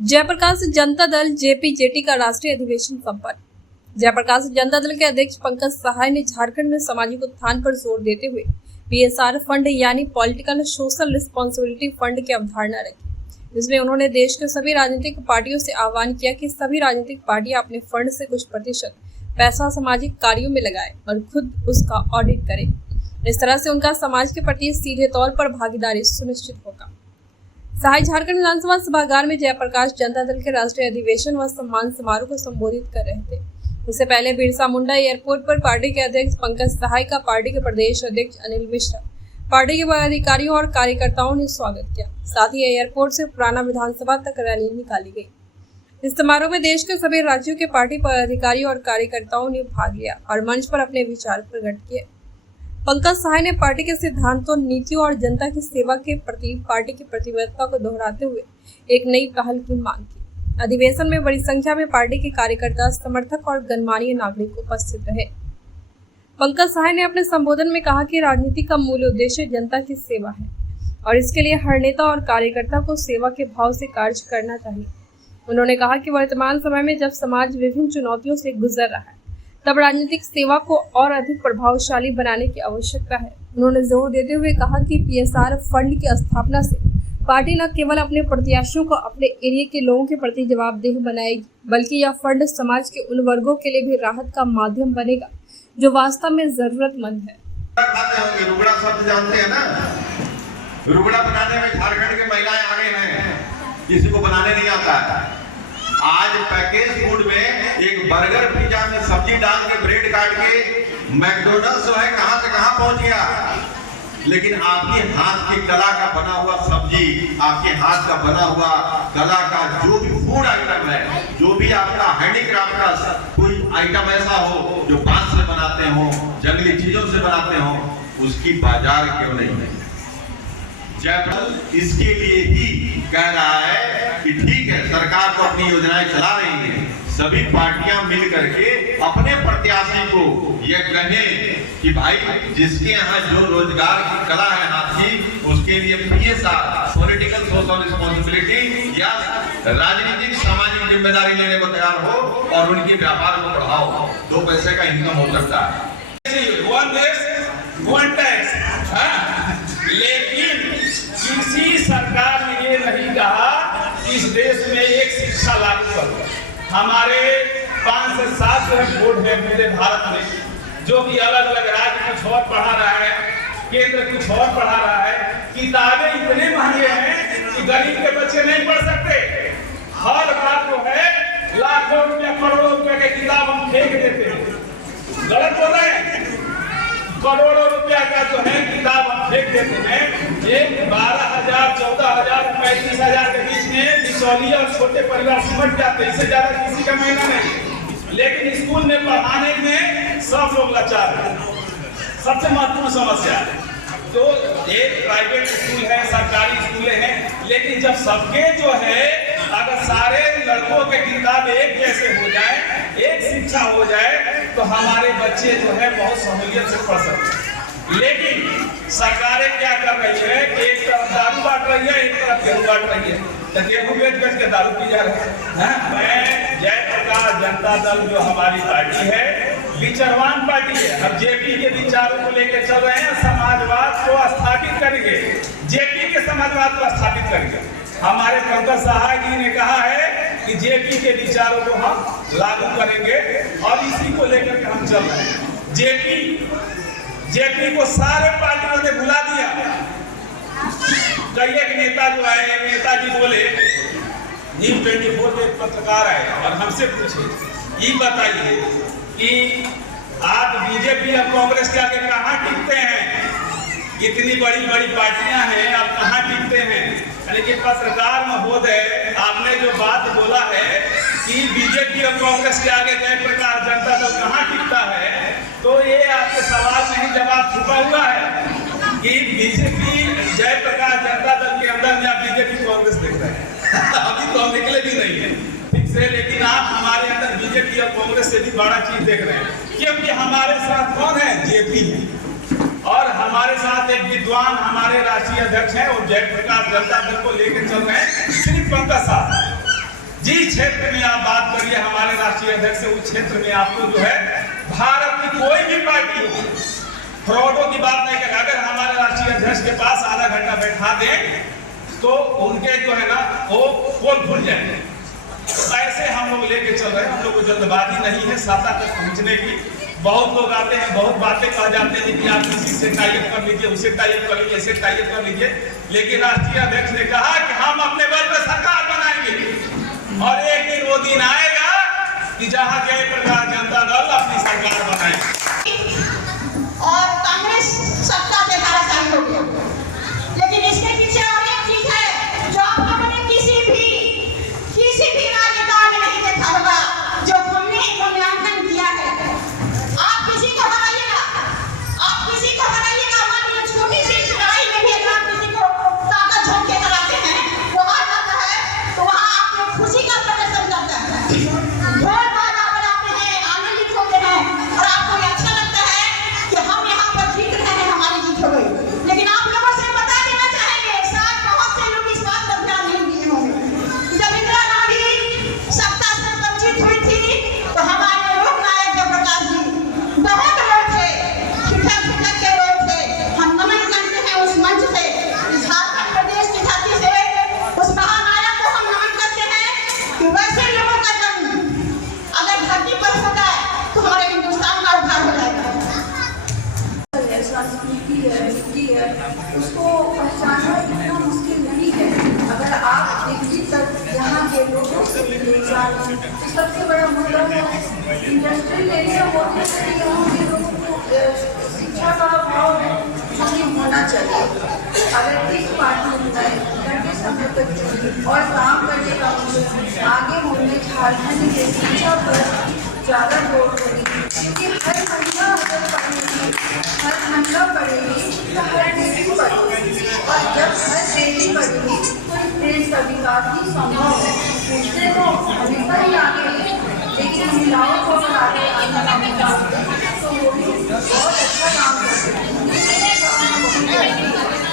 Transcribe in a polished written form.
जयप्रकाश जनता दल जेपीजेटी का राष्ट्रीय अधिवेशन संपन्न। जयप्रकाश जनता दल के अध्यक्ष पंकज सहाय ने झारखंड में सामाजिक उत्थान पर जोर देते हुए पीएसआर फंड यानी पॉलिटिकल सोशल रिस्पॉन्सिबिलिटी फंड की अवधारणा रखी, जिसमें उन्होंने देश के सभी राजनीतिक पार्टियों से आह्वान किया कि सभी राजनीतिक पार्टियां अपने फंड से कुछ प्रतिशत पैसा सामाजिक कार्यों में लगाएं और खुद उसका ऑडिट करें। इस तरह से उनका समाज के प्रति सीधे तौर पर भागीदारी सुनिश्चित होगा। सहाय झारखंड विधानसभा सभागार में जयप्रकाश जनता दल के राष्ट्रीय अधिवेशन व सम्मान समारोह को संबोधित कर रहे थे। इससे पहले बिरसा मुंडा एयरपोर्ट पर पार्टी के अध्यक्ष पंकज सहाय का पार्टी के प्रदेश अध्यक्ष अनिल मिश्रा, पार्टी के पदाधिकारियों और कार्यकर्ताओं ने स्वागत किया। साथ ही एयरपोर्ट से पुराना विधानसभा तक रैली निकाली गई। इस समारोह में देश के सभी राज्यों के पार्टी पदाधिकारियों और कार्यकर्ताओं ने भाग लिया और मंच पर अपने विचार प्रकट किए। पंकज सहाय ने पार्टी के सिद्धांतों, नीतियों और जनता की सेवा के प्रति पार्टी की प्रतिबद्धता को दोहराते हुए एक नई पहल की मांग की। अधिवेशन में बड़ी संख्या में पार्टी के कार्यकर्ता, समर्थक और गणमान्य नागरिक उपस्थित रहे। पंकज सहाय ने अपने संबोधन में कहा कि राजनीति का मूल उद्देश्य जनता की सेवा है और इसके लिए हर नेता और कार्यकर्ता को सेवा के भाव से कार्य करना चाहिए। उन्होंने कहा कि वर्तमान समय में जब समाज विभिन्न चुनौतियों से गुजर रहा है, तब राजनीतिक सेवा को और अधिक प्रभावशाली बनाने की आवश्यकता है। उन्होंने जोर देते हुए कहा कि पीएसआर फंड की स्थापना से पार्टी न केवल अपने प्रत्याशियों को अपने एरिया के लोगों के प्रति जवाबदेह बनाएगी, बल्कि यह फंड समाज के उन वर्गों के लिए भी राहत का माध्यम बनेगा जो वास्तव में जरूरतमंद है। रुगड़ा शब्द जानते हैं ना? रुगड़ा बनाने में झारखंड के महिलाएं आगे हैं, किसी को बनाने नहीं आता है। आज पैकेज फूड में एक बर्गर पिज्जा में सब्जी डाल के ब्रेड काट के मैकडोनल्ड्स जो है कहां से कहां पहुंच गया। लेकिन आपके हाथ की कला का बना हुआ सब्जी, आपके हाथ का बना हुआ कला का जो भी फूड आइटम है, जो भी आपका हैंडीक्राफ्ट का कोई आइटम ऐसा हो जो बांस से बनाते हो, जंगली चीजों से बनाते हो, उसकी बाजार क्यों नहीं है? जयप्रकाश इसके लिए ही कह रहा है कि ठीक है, सरकार तो अपनी योजनाएं चला रही है, सभी पार्टियां मिल करके अपने प्रत्याशी को यह कहें कि भाई जिसके यहाँ जो रोजगार की कला है हाथ की, उसके लिए पीएसआर पॉलिटिकल सोशल रिस्पॉन्सिबिलिटी या राजनीतिक सामाजिक जिम्मेदारी लेने को तैयार हो और उनके व्यापार को बढ़ाओ। 2 पैसे का इनकम हो सकता है। वन देश वन टैक्स, लेकिन किसी सरकार ने ये नहीं कहा कि इस देश में एक शिक्षा लागू करो। हमारे 5 से 7 बोर्ड है पूरे भारत में, जो कि अलग अलग राज्य कुछ और पढ़ा रहा है, केंद्र कुछ और पढ़ा रहा है। किताबें इतने महंगे हैं कि गरीब के बच्चे नहीं पढ़ सकते। हर बार जो है लाखों रुपया, करोड़ों रुपया की किताब हम फेंक देते हैं। गलत बोल रहे हैं? करोड़ों रुपया का जो है किताब हम फेंक देते हैं। एक 12,000, 14,000, 35,000 के बीच में बिचौलिया और छोटे परिवार सिमट जाते हैं, इससे ज्यादा किसी का महीना नहीं। लेकिन स्कूल में पढ़ाने में सब लोग लाचार हैं। सबसे महत्वपूर्ण समस्या है तो एक प्राइवेट स्कूल है, सरकारी स्कूलें हैं, लेकिन जब सबके जो है अगर सारे लड़कों के किताब एक जैसे हो जाए, एक शिक्षा हो जाए, तो हमारे बच्चे जो है बहुत सहूलियत से पढ़ सकते हैं। लेकिन सरकारें क्या कर रही है कि एक तरफ दारू बांट रही है, एक तरफ गेहूं बांट रही है, तो गेहूं बेच के दारू पी जा रहे हैं। मैं जयप्रकाश जनता दल जो हमारी पार्टी है, विचारवान पार्टी है। हम जेपी के विचारों को लेकर चल रहे हैं, समाजवाद को स्थापित करेंगे, जेपी के समाजवाद को स्थापित करेंगे। हमारे पंकज सहाय जी ने कहा है कि जेपी के विचारों को हम लागू करेंगे और इसी को लेकर हम चल रहे हैं। जेपी को सारे पार्टियों ने भुला दिया। कई एक नेता जो है, नेताजी बोले, न्यूज़ 24 के पत्रकार आए और हमसे पूछे, ये बताइए कि आप बीजेपी और कांग्रेस के आगे कहाँ टिकते हैं? इतनी बड़ी बड़ी पार्टियां हैं, आप कहाँ टिकते हैं? लेकिन पत्रकार महोदय, आपने जो बात बोला है कि बीजेपी और कांग्रेस के आगे जयप्रकाश जनता दल कहाँ टिकता है, तो ये आपके सवाल नहीं जवाब छुपा हुआ है कि बीजेपी जयप्रकाश जनता दल के अंदर में आप बीजेपी कांग्रेस देख रहे हैं। अभी तो हम निकले भी नहीं है ठीक से, लेकिन आप हमारे अंदर बीजेपी और कांग्रेस से भी बड़ा चीज देख रहे हैं, क्योंकि हमारे साथ कौन है? जेपी है। और हमारे साथ एक विद्वान हमारे राष्ट्रीय अध्यक्ष हैं और जयप्रकाश जनता दल को लेकर चल रहे हैं, श्री पंकज साहब। जिस क्षेत्र में आप बात करिए हमारे राष्ट्रीय अध्यक्ष से, उस क्षेत्र में आपको जो है भारत की कोई भी पार्टी हो फ्रॉडों की बात नहीं करेगा। अगर हमारे राष्ट्रीय अध्यक्ष के पास आधा घंटा बैठा दें तो उनके जो है ना वो पोल खुल जाएंगे। तो ऐसे हम लोग लेके चल रहे हैं। हम लोग को जल्दबाजी नहीं है सत्ता तक पहुंचने की। बहुत लोग आते हैं, बहुत बातें कह जाते हैं कि आप किसी से टाइप कर लीजिए, उसे टाइप कर लीजिए, ऐसे टाइप कर लीजिए। लेकिन राष्ट्रीय अध्यक्ष ने कहा कि हम अपने बल पर सरकार बनाएंगे और एक दिन वो दिन आएगा कि जहां जयप्रकाश जनता दल अपनी सरकार बनाएगी। और कांग्रेस सत्ता पे धाराशायी हो गया। लेकिन इसके पीछे और एक चीज है जो आप लोगों ने किसी भी राजनेता में नहीं देखा होगा, जो हमने मूल्यांकन किया है। आप किसी को हराइएगा, मान लीजिए छोटी सी लड़ाई में भी अगर आप किसी को ताकत झोंक के कराते हैं, वो हार जाता है, तो वहाँ आप लोग खुशी का प्रदर्शन करते हैं, ढोल बाजा बजाते हैं, आनंदित होते हैं और आपको ये अच्छा लगता है कि हम यहाँ पर जीत रहे हैं, हमारी जीत हो गई। लेकिन आप लोगों से बता देना चाहेंगे, शायद बहुत से लोग इस बात पर ध्यान नहीं दिए होंगे। जब इंदिरा गांधी सत्ता से वंचित हुई थी तो हमारे लोकनायक जयप्रकाश जी बहुत लोग थे, खिठक के लोग थे। हम नमन करते हैं उस मंच से, झारखंड प्रदेश की धरती से उस महानायक को हम नमन करते हैं कि वैसे लोगों का जन्म अगर धरती पर होगा तो हमारे हिंदुस्तान का उद्धार हो जाएगा। संस्कृति है, उसको पहचानना इतना मुश्किल नहीं है। अगर आप दिल्ली तक यहाँ के लोगों से मिलेगा तो सबसे बड़ा मुद्दा है इंडस्ट्रियल एरिया होने से यहाँ के लोगों को शिक्षा का अभाव नहीं होना चाहिए। अगर इस पार्टी में लंबे समय तक और काम करने का आगे होने झारखंड के शिक्षा पर ज़्यादा जोर